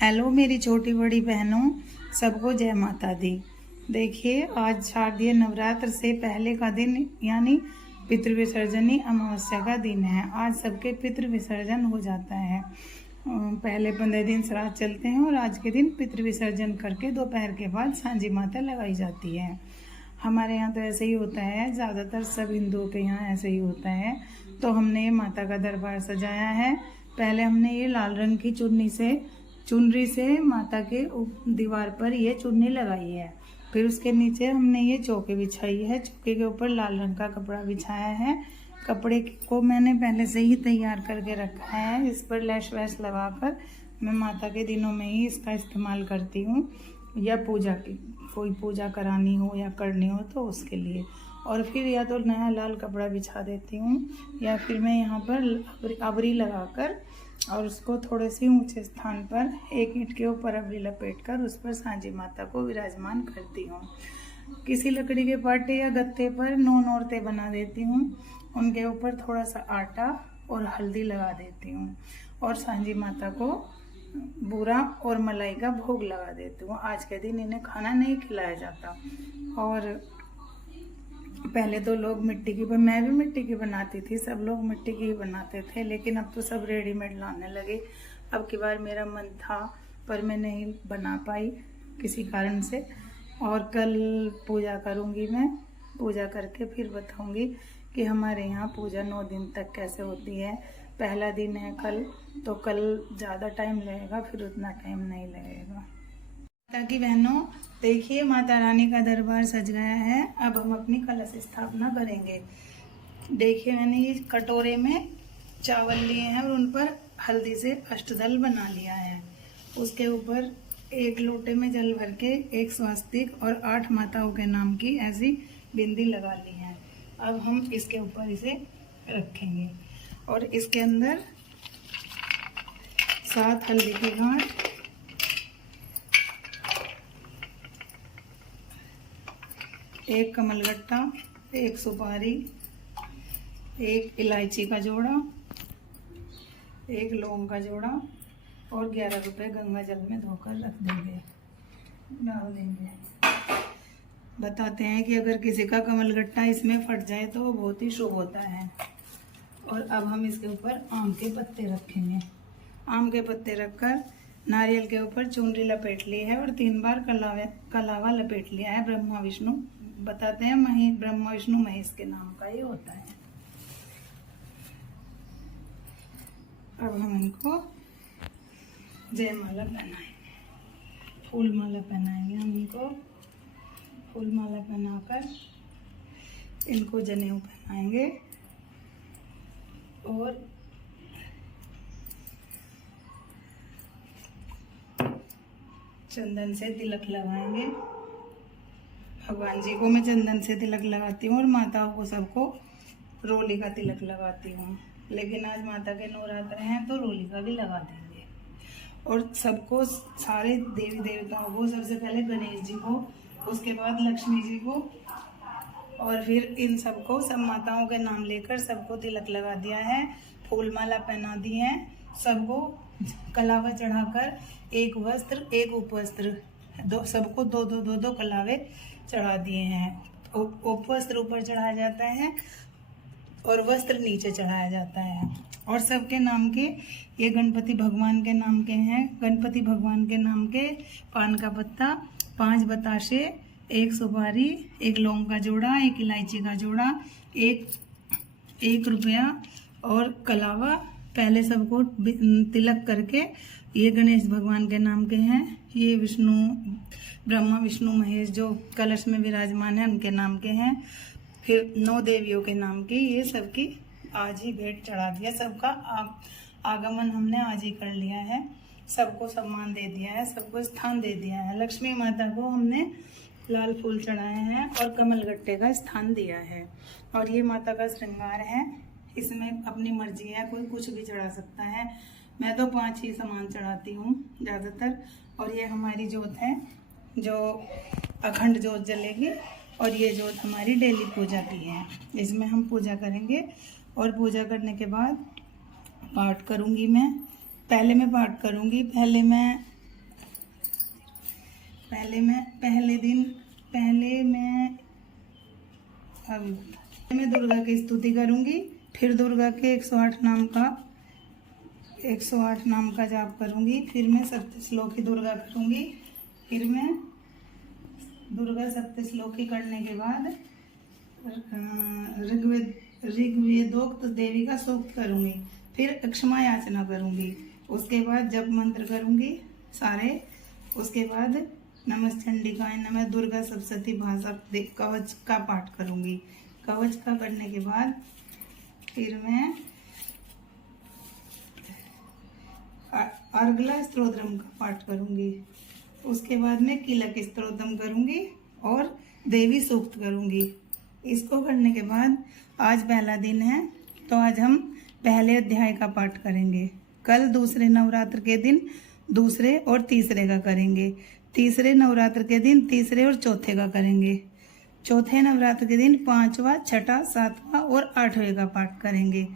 Hello मेरी छोटी बड़ी बहनों, सबको जय माता दी। देखिए, आज शारदीय नवरात्र से पहले का दिन यानी पितृ विसर्जनी अमावस्या का दिन है। आज सबके पितृ विसर्जन हो जाता है। पहले 15 दिन श्राद्ध चलते हैं और आज के दिन पितृ विसर्जन करके दोपहर के बाद सांझी माता लगाई जाती है। हमारे यहाँ तो ऐसे ही होता है, ज़्यादातर सब हिंदुओं के यहाँ ऐसे ही होता है। तो हमने ये माता का दरबार सजाया है। पहले हमने ये लाल रंग की चुनरी से माता के दीवार पर ये चुन्नी लगाई है। फिर उसके नीचे हमने ये चौकी बिछाई है। चौकी के ऊपर लाल रंग का कपड़ा बिछाया है। कपड़े को मैंने पहले से ही तैयार करके रखा है। इस पर लैश वैश लगाकर मैं माता के दिनों में ही इसका इस्तेमाल करती हूँ, या पूजा की कोई पूजा करानी हो या करनी हो तो उसके लिए। और फिर या तो नया लाल कपड़ा बिछा देती हूँ, या फिर मैं यहाँ पर अबरी लगाकर और उसको थोड़े से ऊंचे स्थान पर एक ईंट के ऊपर अबरी लपेटकर उस पर सांझी माता को विराजमान करती हूँ। किसी लकड़ी के पाटे या गत्ते पर 9 नौरते बना देती हूँ। उनके ऊपर थोड़ा सा आटा और हल्दी लगा देती हूँ और सांझी माता को बूरा और मलाई का भोग लगा देती हूँ। आज के दिन इन्हें खाना नहीं खिलाया जाता। और पहले तो लोग मिट्टी की, मैं भी मिट्टी की बनाती थी, सब लोग मिट्टी की ही बनाते थे, लेकिन अब तो सब रेडीमेड लाने लगे। अब की बार मेरा मन था पर मैं नहीं बना पाई किसी कारण से। और कल पूजा करूँगी मैं। पूजा करके फिर बताऊँगी कि हमारे यहाँ पूजा 9 दिन तक कैसे होती है। पहला दिन है कल, तो कल ज़्यादा टाइम लगेगा, फिर उतना टाइम नहीं लगेगा। माता की बहनों, देखिए माता रानी का दरबार सज गया है। अब हम अपनी कलश स्थापना करेंगे। देखिए, मैंने ये कटोरे में चावल लिए हैं और उन पर हल्दी से अष्टदल बना लिया है। उसके ऊपर एक लोटे में जल भर के एक स्वास्तिक और 8 माताओं के नाम की ऐसी बिंदी लगा ली है। अब हम इसके ऊपर इसे रखेंगे और इसके अंदर 7 हल्दी की गांठ, 1 कमलगट्टा, 1 सुपारी, 1 इलायची का जोड़ा, 1 लौंग का जोड़ा और 11 रुपए गंगा जल में धोकर रख देंगे, डाल देंगे। बताते हैं कि अगर किसी का कमलगट्टा इसमें फट जाए तो वो बहुत ही शुभ होता है। और अब हम इसके ऊपर आम के पत्ते रखेंगे। आम के पत्ते रखकर नारियल के ऊपर चुनरी लपेट ली है और 3 बार कलावा लपेट लिया है। ब्रह्मा विष्णु, बताते हैं ब्रह्मा विष्णु महेश के नाम का ये होता है। अब हम इनको जयमाला पहनाएंगे, फूल माला पहनाएंगे। हम इनको फूल माला पहनाकर इनको जनेऊ पहनाएंगे और चंदन से तिलक लगाएंगे। भगवान जी को मैं चंदन से तिलक लगाती हूँ और माताओं को सबको रोली का तिलक लगाती हूँ। लेकिन आज माता के नवरात्र हैं तो रोली का भी लगा देंगे। और सबको, सारे देवी देवताओं को, सबसे पहले गणेश जी को, उसके बाद लक्ष्मी जी को, और फिर इन सबको, सब माताओं के नाम लेकर सबको तिलक लगा दिया है, फूल माला पहना दी है। सबको कलावा चढ़ाकर 1 वस्त्र 1 उपवस्त्र, सबको 2 कलावे चढ़ा दिए हैं। उपवस्त्र ऊपर चढ़ाया जाता है और वस्त्र नीचे चढ़ाया जाता है। और सबके नाम के, ये गणपति भगवान के नाम के हैं। गणपति भगवान के नाम के पान का पत्ता, 5 बताशे, 1 सुपारी, 1 लौंग का जोड़ा, 1 इलायची का जोड़ा, 1 रुपया और कलावा, पहले सबको तिलक करके, ये गणेश भगवान के नाम के हैं। ये ब्रह्मा विष्णु महेश जो कलश में विराजमान है उनके नाम के हैं। फिर 9 देवियों के नाम के, ये सबकी आज ही भेंट चढ़ा दिया। सबका आगमन हमने आज ही कर लिया है। सबको सम्मान दे दिया है, सबको स्थान दे दिया है। लक्ष्मी माता को हमने लाल फूल चढ़ाए हैं और कमलगट्टे का स्थान दिया है। और ये माता का श्रृंगार है। इसमें अपनी मर्जी है, कोई कुछ भी चढ़ा सकता है। मैं तो 5 ही सामान चढ़ाती हूँ ज़्यादातर। और ये हमारी जोत है जो अखंड जोत जलेगी, और ये जोत हमारी डेली पूजा की है। इसमें हम पूजा करेंगे और पूजा करने के बाद पाठ करूँगी मैं। पहले मैं पहले मैं दुर्गा की स्तुति करूंगी, फिर दुर्गा के 108 नाम का जाप करूंगी, फिर मैं सप्तश्लोकी दुर्गा करूंगी, फिर मैं दुर्गा सप्तश्लोकी करने के बाद ऋग्वेदोक्त देवी का सूक्त करूंगी, फिर क्षमा याचना करूंगी, उसके बाद जप मंत्र करूंगी सारे, उसके बाद नमश्चंडिकाय नमः दुर्गा सप्तशती भाषा कवच का पाठ करूंगी। कवच का करने के बाद फिर मैं अर्गला स्तोत्रम का पाठ करूंगी, उसके बाद मैं कीलक स्तोत्रम करूंगी और देवी सूक्त करूंगी। इसको करने के बाद आज पहला दिन है, तो आज हम पहले अध्याय का पाठ करेंगे। कल दूसरे नवरात्र के दिन दूसरे और तीसरे का करेंगे, तीसरे नवरात्र के दिन तीसरे और चौथे का करेंगे, चौथे नवरात्र के दिन 5वां, 6वां, 7वां और 8वें का पाठ करेंगे,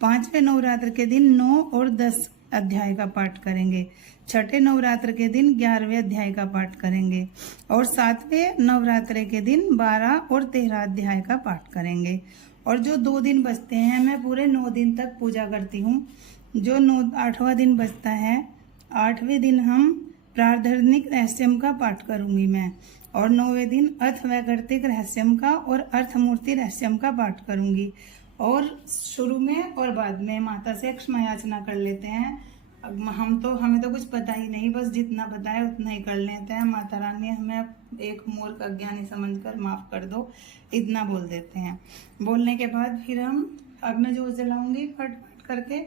5वें नवरात्र के दिन 9 और 10 अध्याय का पाठ करेंगे, 6ठे नवरात्र के दिन 11वें अध्याय का पाठ करेंगे और 7वें नवरात्र के दिन 12 और 13 अध्याय का पाठ करेंगे। और जो 2 दिन बचते हैं, मैं पूरे 9 दिन तक पूजा करती हूँ। जो 8वां दिन बचता है, 8वें दिन हम प्रार्धनिक रहस्यम का पाठ करूंगी मैं, और 9वें दिन अर्थ वैकर्तिक रहस्यम का और अर्थमूर्ति रहस्यम का पाठ करूंगी। और शुरू में और बाद में माता से क्षमा याचना कर लेते हैं। हमें तो कुछ पता ही नहीं, बस जितना पता है उतना ही कर लेते हैं। माता रानी हमें एक मूर्ख अज्ञानी समझकर माफ कर दो, इतना बोल देते हैं। बोलने के बाद फिर अब मैं जोत जलाऊंगी फट करके,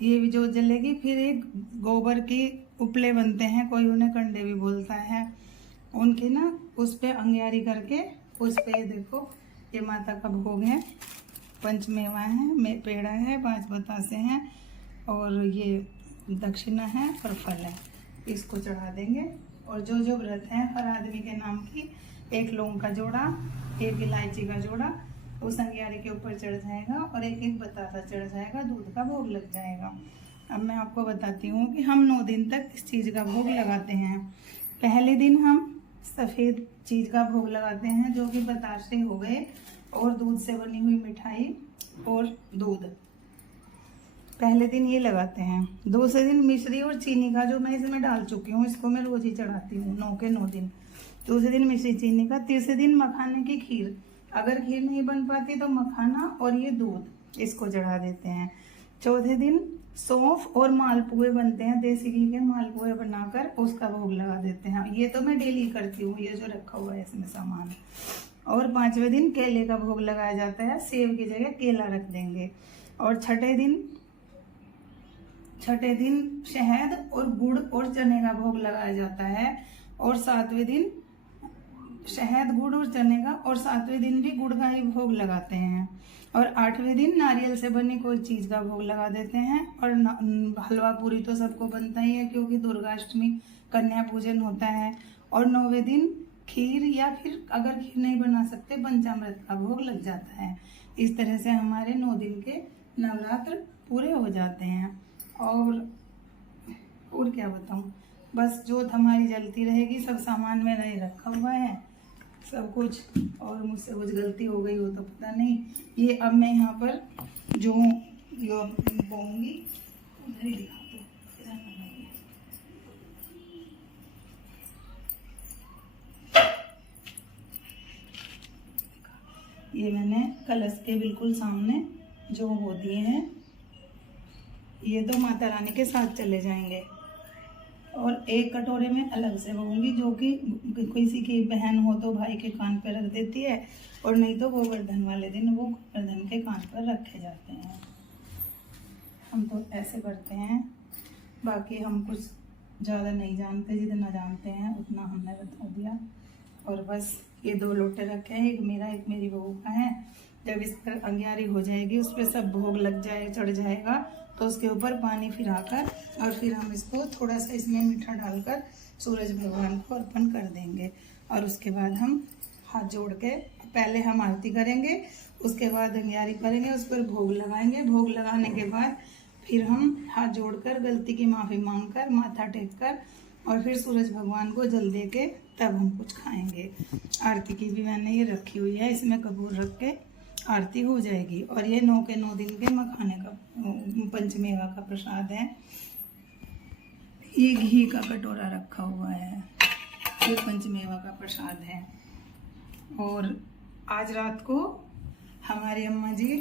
ये भी जोत जलेगी। फिर एक गोबर की उपले बनते हैं, कोई उन्हें कंडे भी बोलता है, उनके ना उस पे अंग्यारी करके, उस पे ये देखो ये माता का भोग है, पंचमेवा है, पेड़ा है, 5 बतासे हैं और ये दक्षिणा है और फल है, इसको चढ़ा देंगे। और जो जो व्रत है हर आदमी के नाम की 1 लौंग का जोड़ा, 1 इलायची का जोड़ा उस अंगियारी के ऊपर चढ़ जाएगा और 1 बतासा चढ़ जाएगा, दूध का भोग लग जाएगा। अब मैं आपको बताती हूँ कि हम 9 दिन तक इस चीज़ का भोग लगाते हैं। पहले दिन हम सफ़ेद चीज़ का भोग लगाते हैं, जो कि बताशे हो गए और दूध से बनी हुई मिठाई और दूध, पहले दिन ये लगाते हैं। दूसरे दिन मिश्री और चीनी का, जो मैं इसमें डाल चुकी हूँ, इसको मैं रोज ही चढ़ाती हूँ 9 के 9 दिन। दूसरे दिन मिश्री चीनी का। तीसरे दिन मखाने की खीर, अगर खीर नहीं बन पाती तो मखाना और ये दूध, इसको चढ़ा देते हैं। चौथे दिन सौंफ और मालपुए बनते हैं, देसी घी के मालपुए बनाकर उसका भोग लगा देते हैं। ये तो मैं डेली करती हूँ, ये जो रखा हुआ है इसमें सामान। और 5वें दिन केले का भोग लगाया जाता है, सेब की जगह केला रख देंगे। और छठे दिन शहद और गुड़ और चने का भोग लगाया जाता है। और 7वें दिन शहद, गुड़ और चने का, और 7वें दिन भी गुड़ का ही भोग लगाते हैं। और 8वें दिन नारियल से बनी कोई चीज का भोग लगा देते हैं। और हलवा पूरी तो सबको बनता ही है, क्योंकि दुर्गाष्टमी कन्या पूजन होता है। और 9वें दिन खीर, या फिर अगर खीर नहीं बना सकते पंचामृत का भोग लग जाता है। इस तरह से हमारे 9 दिन के नवरात्र पूरे हो जाते हैं। और क्या बताऊं, बस जोत हमारी जलती रहेगी। सब सामान मैंने रखा हुआ है सब कुछ, और मुझसे कुछ गलती हो गई हो तो पता नहीं। ये अब मैं यहाँ पर जो बोऊंगी उधर ही दिखा दो, ये मैंने कलश के बिल्कुल सामने जो वो दिए हैं, ये तो माता रानी के साथ चले जाएंगे। और एक कटोरे में अलग से बोऊंगी, जो कि किसी की बहन हो तो भाई के कान पर रख देती है, और नहीं तो गोवर्धन वाले दिन वो गोवर्धन के कान पर रखे जाते हैं। हम तो ऐसे करते हैं, बाकी हम कुछ ज़्यादा नहीं जानते, जितना जानते हैं उतना हमने बता दिया। और बस ये 2 लोटे रखे हैं, एक मेरा एक मेरी बहू का है। जब इस पर अंग्यारी हो जाएगी, उस पर सब भोग लग जाए, चढ़ जाएगा, तो उसके ऊपर पानी फिराकर और फिर हम इसको थोड़ा सा इसमें मीठा डालकर सूरज भगवान को अर्पण कर देंगे। और उसके बाद हम हाथ जोड़ के पहले हम आरती करेंगे, उसके बाद अंग्यारी करेंगे, उस पर भोग लगाएंगे। भोग लगाने के बाद फिर हम हाथ जोड़कर गलती की माफ़ी मांगकर माथा टेक कर और फिर सूरज भगवान को जल दे के तब हम कुछ खाएंगे। आरती की भी मैंने ये रखी हुई है, इसमें कपूर रख के आरती हो जाएगी। और ये 9 के 9 दिन के मखाने का पंचमेवा का प्रसाद है। ये घी का कटोरा रखा हुआ है, ये पंचमेवा का प्रसाद है। और आज रात को हमारी अम्मा जी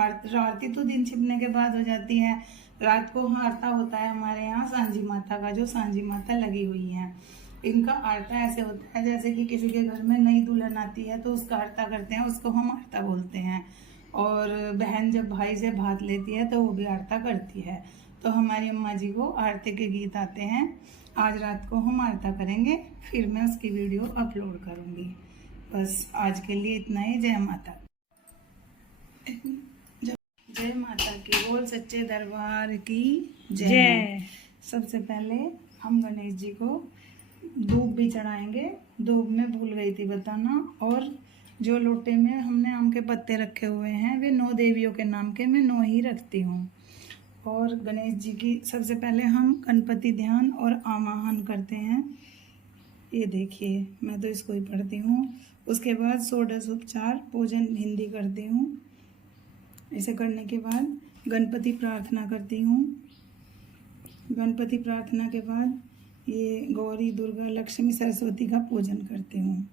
आरती तो दिन छिपने के बाद हो जाती है, रात को आरता होता है हमारे यहाँ सांझी माता का, जो सांझी माता लगी हुई है। इनका आरता ऐसे होता है जैसे कि किसी के घर में नई दुल्हन आती है तो उसका आरता करते हैं, उसको हम आरता बोलते हैं। और बहन जब भाई से भात लेती है तो वो भी आरता करती है। तो हमारी अम्मा जी को आरती के गीत आते हैं। आज रात को हम आरता करेंगे, फिर मैं उसकी वीडियो अपलोड करूँगी। बस आज के लिए इतना ही। जय माता, जय माता की, बोल सच्चे दरबार की जय। सबसे पहले हम गणेश जी को धूप भी चढ़ाएंगे। धूप में भूल गई थी बताना। और जो लोटे में हमने आम के पत्ते रखे हुए हैं वे 9 देवियों के नाम के मैं 9 ही रखती हूँ। और गणेश जी की सबसे पहले हम गणपति ध्यान और आवाहन करते हैं। ये देखिए मैं तो इसको ही पढ़ती हूँ। उसके बाद षोडशोपचार पूजन हिंदी करती हूँ। ऐसे करने के बाद गणपति प्रार्थना करती हूँ। गणपति प्रार्थना के बाद ये गौरी, दुर्गा, लक्ष्मी, सरस्वती का पूजन करती हूँ।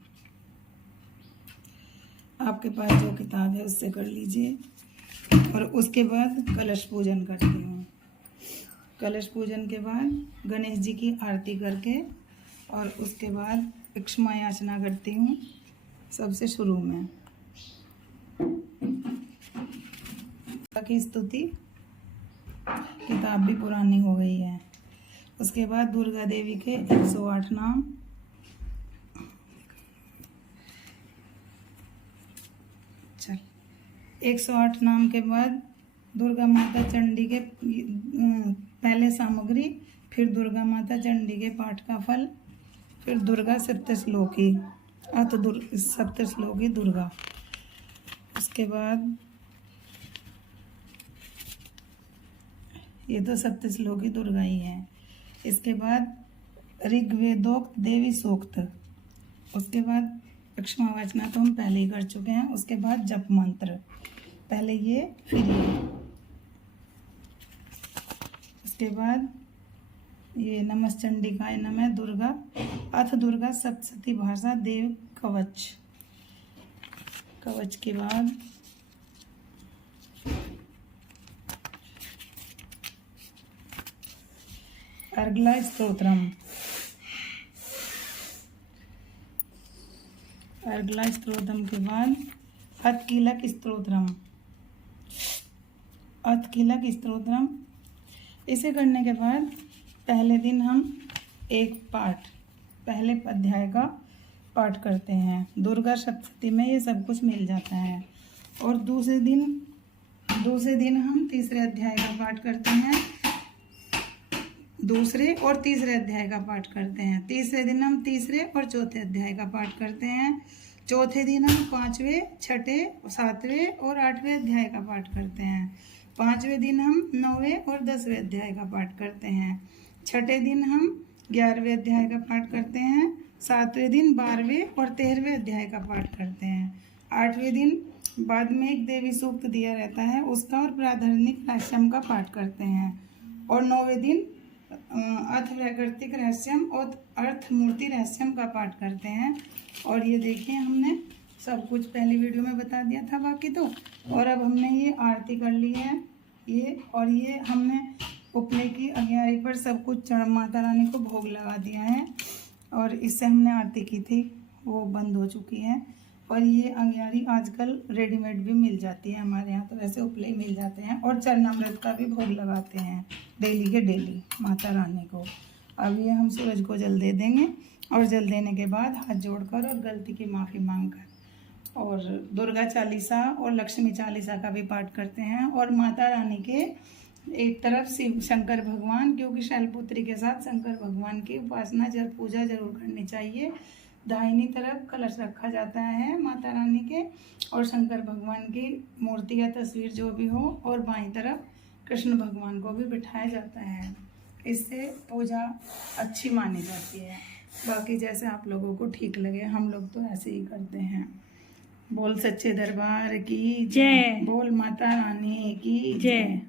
आपके पास जो किताब है उससे कर लीजिए। और उसके बाद कलश पूजन करती हूँ। कलश पूजन के बाद गणेश जी की आरती करके और उसके बाद क्षमा याचना करती हूँ सबसे शुरू में। की स्तुति किताब भी पुरानी हो गई है। उसके बाद दुर्गा देवी के 108 नाम, चल 108 नाम के बाद दुर्गा माता चंडी के पहले सामग्री, फिर दुर्गा माता चंडी के पाठ का फल, फिर दुर्गा सप्तश्लोकी सप्तश्लोकी दुर्गा। उसके बाद ये तो सप्तश्लोकी दुर्गा ही है। इसके बाद ऋग्वेदोक्त देवी सूक्त। उसके बाद क्षमा वाचना तो हम पहले ही कर चुके हैं। उसके बाद जप मंत्र, पहले ये फिर ये। उसके बाद ये नमश्चंडिकाय नमः दुर्गा अथ दुर्गा सप्तशती भाषा देव कवच। कवच के बाद अर्गला स्तोत्रम। अर्गला स्तोत्रम के बाद अतकीलक स्तोत्रम। अतकीलक स्तोत्रम। इसे करने के बाद पहले दिन हम एक पाठ, पहले अध्याय का पाठ करते हैं। दुर्गा सप्तशती में ये सब कुछ मिल जाता है। और दूसरे दिन हम तीसरे अध्याय का पाठ करते हैं। दूसरे और तीसरे अध्याय का पाठ करते हैं। तीसरे दिन हम तीसरे और चौथे अध्याय का पाठ करते हैं। चौथे दिन हम 5वें, 6ठे, 7वें और 8वें अध्याय का पाठ करते हैं। 5वें दिन हम 9वें और 10वें अध्याय का पाठ करते हैं। 6ठे दिन हम 11वें अध्याय का पाठ करते हैं। 7वें दिन 12वें और 13वें अध्याय का पाठ करते हैं। 8वें दिन बाद में एक देवी सूक्त दिया रहता है उसका और प्राधार्निक रहस्यम का पाठ करते हैं। और 9वें दिन अर्थ वैकृतिक रहस्यम और अर्थ मूर्ति रहस्यम का पाठ करते हैं। और ये देखिए हमने सब कुछ पहली वीडियो में बता दिया था बाकी तो। और अब हमने ये आरती कर ली है ये। और ये हमने उपले की अग्यारी पर सब कुछ माता रानी को भोग लगा दिया है। और इससे हमने आरती की थी वो बंद हो चुकी है। और ये अग्यारी आजकल रेडीमेड भी मिल जाती है हमारे यहाँ, तो वैसे उपले मिल जाते हैं। और चरणामृत का भी भोग लगाते हैं डेली के डेली माता रानी को। अब ये हम सूरज को जल दे देंगे। और जल देने के बाद हाथ जोड़कर और गलती की माफ़ी मांगकर और दुर्गा चालीसा और लक्ष्मी चालीसा का भी पाठ करते हैं। और माता रानी के एक तरफ शिव शंकर भगवान, क्योंकि शैलपुत्री के साथ शंकर भगवान की उपासना पूजा जरूर करनी चाहिए। दाहिनी तरफ कलश रखा जाता है माता रानी के और शंकर भगवान की मूर्ति या तस्वीर जो भी हो, और बाईं तरफ कृष्ण भगवान को भी बिठाया जाता है। इससे पूजा अच्छी मानी जाती है। बाकी जैसे आप लोगों को ठीक लगे, हम लोग तो ऐसे ही करते हैं। बोल सच्चे दरबार की जय, बोल माता रानी की जय।